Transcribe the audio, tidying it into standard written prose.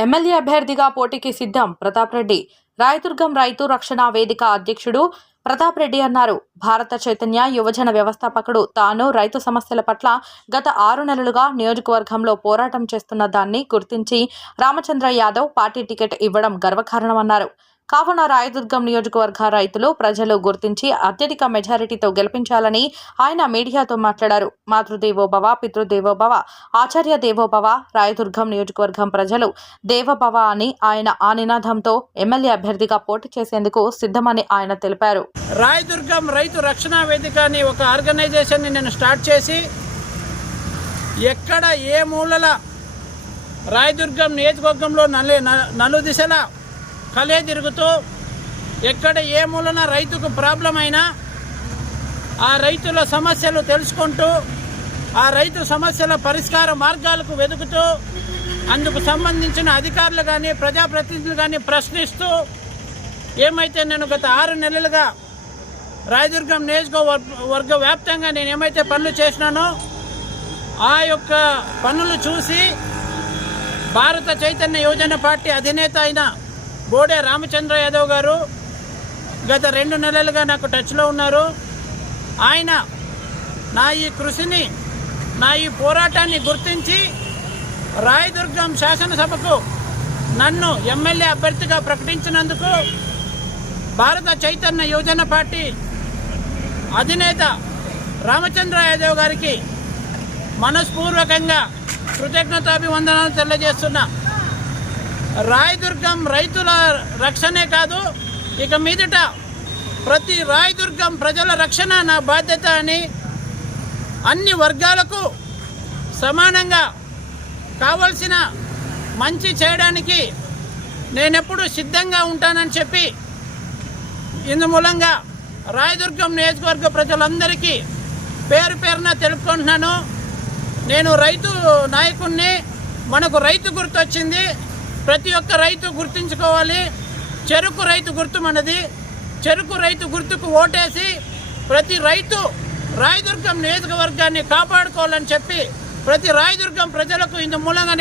MLA అభ్యర్థిగా పోటీకి సిద్ధం ప్రతాప్ రెడ్డి. రాయదుర్గం రైతు రక్షణ వేదిక అధ్యక్షుడు ప్రతాప్ రెడ్డి అన్నారు. భారత చైతన్య యువజన వ్యవస్థాపకుడు తాను రైతు సమస్యల పట్ల గత 6 నెలలుగా నియోజకవర్గంలో పోరాటం చేస్తున్న దాన్ని గుర్తించి రామచంద్ర యాదవ్ పార్టీ టికెట్ ఇవ్వడం గర్వకారణమన్నారు. కావున రాయదుర్గం నియోజకవర్గ రైతులు ప్రజలు గుర్తించి అత్యధిక మెజారిటీతో గెలిపించాలని ఆయన మీడియాతో మాట్లాడారు. మాతృదేవోభవ, పితృదేవోభవ, ఆచార్య దేవోభవ, రాయదుర్గం నియోజకవర్గం ప్రజలు దేవోభవ అని ఆయన ఆ నినాదంతో ఎమ్మెల్యే అభ్యర్థిగా పోటీ చేసేందుకు సిద్ధమని ఆయన తెలిపారు. రాయదుర్గం రైతు రక్షణ వేదిక అని ఒక ఆర్గనైజేషన్ని నేను స్టార్ట్ చేసి ఎక్కడ ఏ మూలల రాయదుర్గం నియోజకవర్గంలో నలుదిశల కలే తిరుగుతూ ఎక్కడ ఏ మూలన రైతుకు ప్రాబ్లం అయినా ఆ రైతుల సమస్యలు తెలుసుకుంటూ ఆ రైతు సమస్యల పరిష్కార మార్గాలకు వెతుకుతూ అందుకు సంబంధించిన అధికారులు కానీ ప్రజాప్రతినిధులు కానీ ప్రశ్నిస్తూ ఏమైతే నేను గత 6 నెలలుగా రాయదుర్గం నియోజకవర్గ వ్యాప్తంగా నేను ఏమైతే పనులు చేసినానో ఆ యొక్క పనులు చూసి భారత చైతన్య యువజన పార్టీ అధినేత అయిన బోడే రామచంద్ర యాదవ్ గారు గత 2 నెలలుగా నాకు టచ్లో ఉన్నారు. ఆయన నా ఈ కృషిని, నా ఈ పోరాటాన్ని గుర్తించి రాయదుర్గం శాసనసభకు నన్ను ఎమ్మెల్యే అభ్యర్థిగా ప్రకటించినందుకు భారత చైతన్య యువజన పార్టీ అధినేత రామచంద్ర యాదవ్ గారికి మనస్పూర్వకంగా కృతజ్ఞతాభివందనాలు తెలియజేస్తున్నా. రాయదుర్గం రైతుల రక్షణే కాదు, ఇక మీదట ప్రతి రాయదుర్గం ప్రజల రక్షణ నా బాధ్యత అని అన్ని వర్గాలకు సమానంగా కావలసిన మంచి చేయడానికి నేనెప్పుడు సిద్ధంగా ఉంటానని చెప్పి ఇందు మూలంగా రాయదుర్గం నియోజకవర్గ ప్రజలందరికీ పేరు పేరున తెలుపుకుంటున్నాను. నేను రైతు నాయకుడిని. మనకు రైతు గుర్తు వచ్చింది. ప్రతి ఒక్క రైతు గుర్తుంచుకోవాలి. చెరుకు రైతు గుర్తు మనది. చెరుకు రైతు గుర్తుకు ఓటేసి ప్రతి రైతు రాయదుర్గం నియోజకవర్గాన్ని కాపాడుకోవాలని చెప్పి ప్రతి రాయదుర్గం ప్రజలకు ఇందు మూలంగా